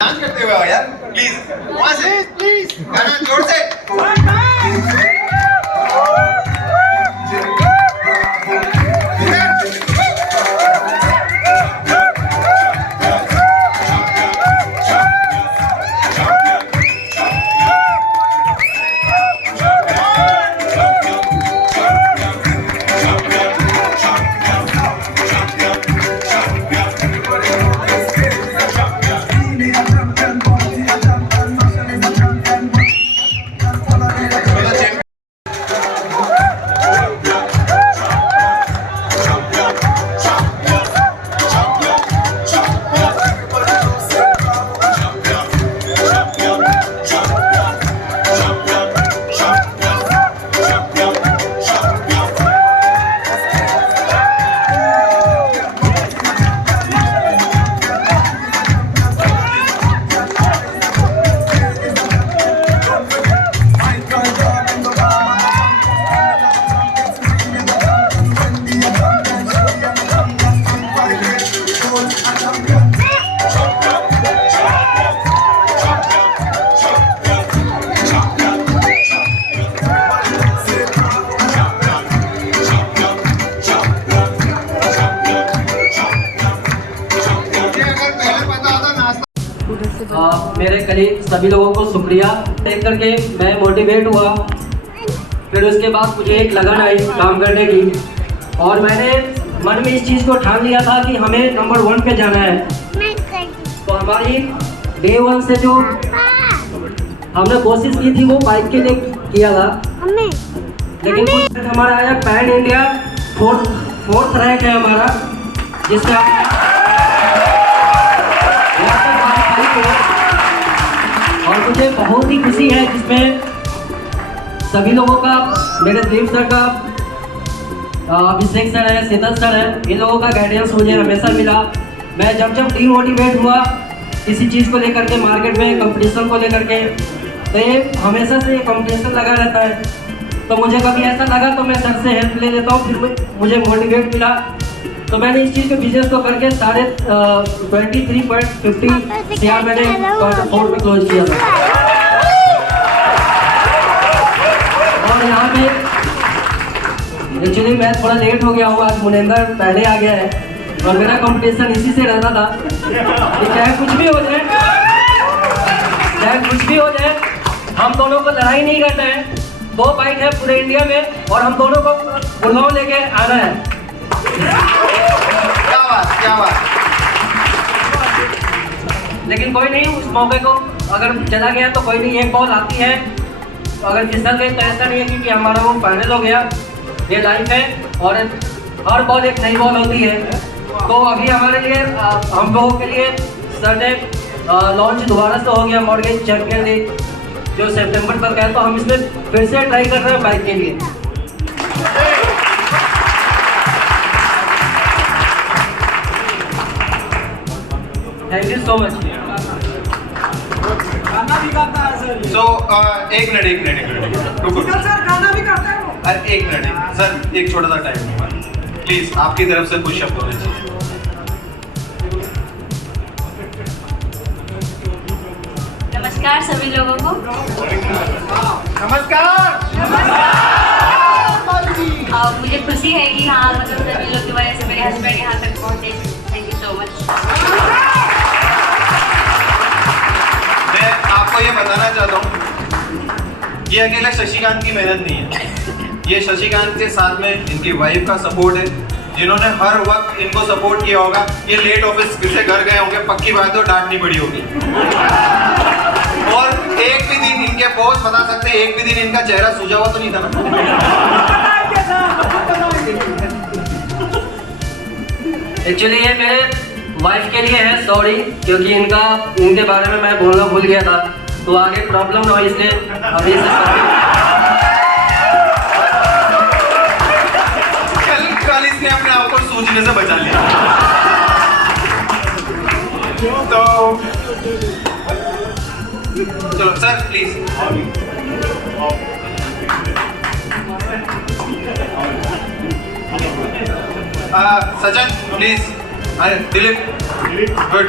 Dance करते हुए आओ यार प्लीज, वहां से प्लीज गाना जोर से। मेरे करीब सभी लोगों को शुक्रिया देख करके मैं मोटिवेट हुआ। फिर उसके बाद मुझे एक लगन आई काम करने की, और मैंने मन में इस चीज़ को ठान लिया था कि हमें नंबर 1 पे जाना है। तो हमारी डे 1 से जो हमने कोशिश की थी वो बाइक के लिए किया था, लेकिन कुछ हमारा आया पैन इंडिया फोर्थ रैंक है हमारा, जिसका और मुझे बहुत ही खुशी है, जिसमें सभी लोगों का, मेरे दिलीप सर का, अभिषेक सर है, शीतल सर है, इन लोगों का गाइडेंस मुझे हमेशा मिला। मैं जब डीमोटिवेट हुआ किसी चीज़ को लेकर के, मार्केट में कंपटीशन को लेकर के, तो ये हमेशा से कंपटीशन लगा रहता है। तो मुझे कभी ऐसा लगा तो मैं सर से हेल्प ले लेता हूँ, फिर मुझे मोटिवेट मिला। तो मैंने इस चीज़ के बिजनेस को करके 23.50 CR मैंने Q4 में क्लोज किया था। और यहाँ पे एक्चुअली मैं थोड़ा लेट हो गया हूँ, आज मुनेंद्र पहले आ गया है, और मेरा कंपटीशन इसी से रहता था कि चाहे कुछ भी हो जाए, हम दोनों को लड़ाई नहीं करते हैं। 2 बाइक है पूरे इंडिया में, और हम दोनों को गुड़गांव लेके आना है। क्या बात। लेकिन कोई नहीं, उस मौके को अगर चला गया तो कोई नहीं, एक बॉल आती है, तो अगर फिसल गई तो ऐसा नहीं है कि हमारा वो फाइनल हो गया। ये लाइफ है, और हर बॉल एक नई बॉल होती है। तो अभी हमारे लिए, हम लोगों के लिए सर ने लॉन्च दोबारा से हो गया मॉर्गेज चैंपियन लीग, जो सितंबर तक है। तो हम इसमें फिर से ट्राई कर रहे हैं बाइक के लिए। Thank you so much. गाना भी गाता है सर। सो एक मिनट रुको सर, गाना भी गाता है वो। अरे एक मिनट सर, एक छोटा सा टाइम प्लीज, आपकी तरफ से कुछ शब्द होने चाहिए। नमस्कार सभी लोगों को। नमस्कार। मुझे खुशी है कि हाँ, मतलब सभी लोग की वजह से मेरे हस्बैंड यहाँ तक पहुँचे। Thank you so much. मैं आपको ये बताना चाहता हूँ, ये अकेला शशिकांत की मेहनत नहीं है, ये शशिकांत के साथ में इनकी वाइफ का सपोर्ट है, जिन्होंने हर वक्त इनको सपोर्ट किया होगा। ये लेट ऑफिस फिर से घर गए होंगे, पक्की बात है, डांटनी पड़ी होगी। और एक भी दिन इनके बॉस बता सकते हैं, एक भी दिन इनका चेहरा सूझा हुआ तो नहीं था ना। एक्चुअली ये मेरे वाइफ के लिए है, सॉरी, क्योंकि इनके बारे में मैं बोलना भूल गया था, तो आगे प्रॉब्लम ना हो, इसलिए अभी से कल इसने अपने आप को सूझने से बचा लिया। तो चलो सर प्लीज। सचिन प्लीज। अरे दिलीप गुड।